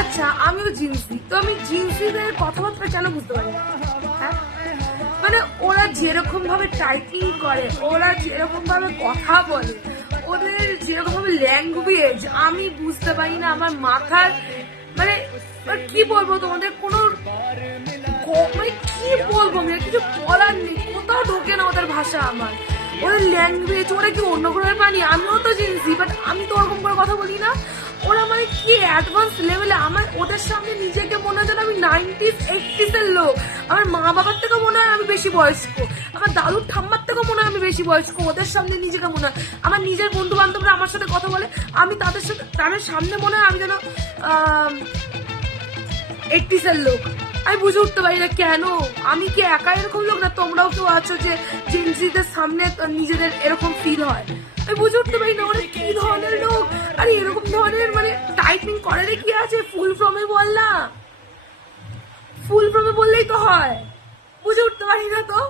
আচ্ছা আমিও জিন্সি, তো আমি জিন্সিদের কথাবার্তা কেন বুঝতে পারি না? হ্যাঁ, মানে ওরা যেরকম ভাবে টাইপিং করে, ওরা যেরকম ভাবে কথা বলে, ওদের যেরকম ভাবে ল্যাঙ্গুয়েজ আমি বুঝতে পারি না। আমার মাথার মানে কি বলবো তোমাদের, কোনো মানে কি বলবো, আমি কিছু বলার নেই, কোথাও ঢোকে না ওদের ভাষা। আমার ওদের ল্যাঙ্গুয়েজ, ওরা কি অন্য গ্রহের প্রাণী? আমিও তো জিন্সি, বাট আমি তো ওরকম করে কথা বলি না। ওরা মানে কি অ্যাডভান্স লেভেলে, আমার ওদের সামনে নিজেকে মনে হয় যেন আমি 90s 80s এর লোক। আমার মা বাবার থেকেও মনে হয় আমি বেশি বয়স্ক, আমার দাদুর ঠাম্মার থেকেও মনে হয় আমি বেশি বয়স্ক। ওদের সামনে নিজেকে মনে হয়, আমার নিজের বন্ধু বান্ধবরা আমার সাথে কথা বলে, আমি তাদের সামনে মনে হয় আমি যেন 80s এর লোক। আমি বুঝে উঠতে পারি না কেন, আমি কি একা এরকম লোক, না তোমরাও কেউ আছো যে জেনজিদের সামনে নিজেদের এরকম ফিল হয়? আমি বুঝে উঠতে পারি না ওরা কি ধরনের লোক। আরে এরকম ধরনের মানে টাইপিং করার কি আছে? ফুল ফর্মে বল না, ফুল ফর্মে বললেই তো হয়। বুঝে উঠতে পারি না তো।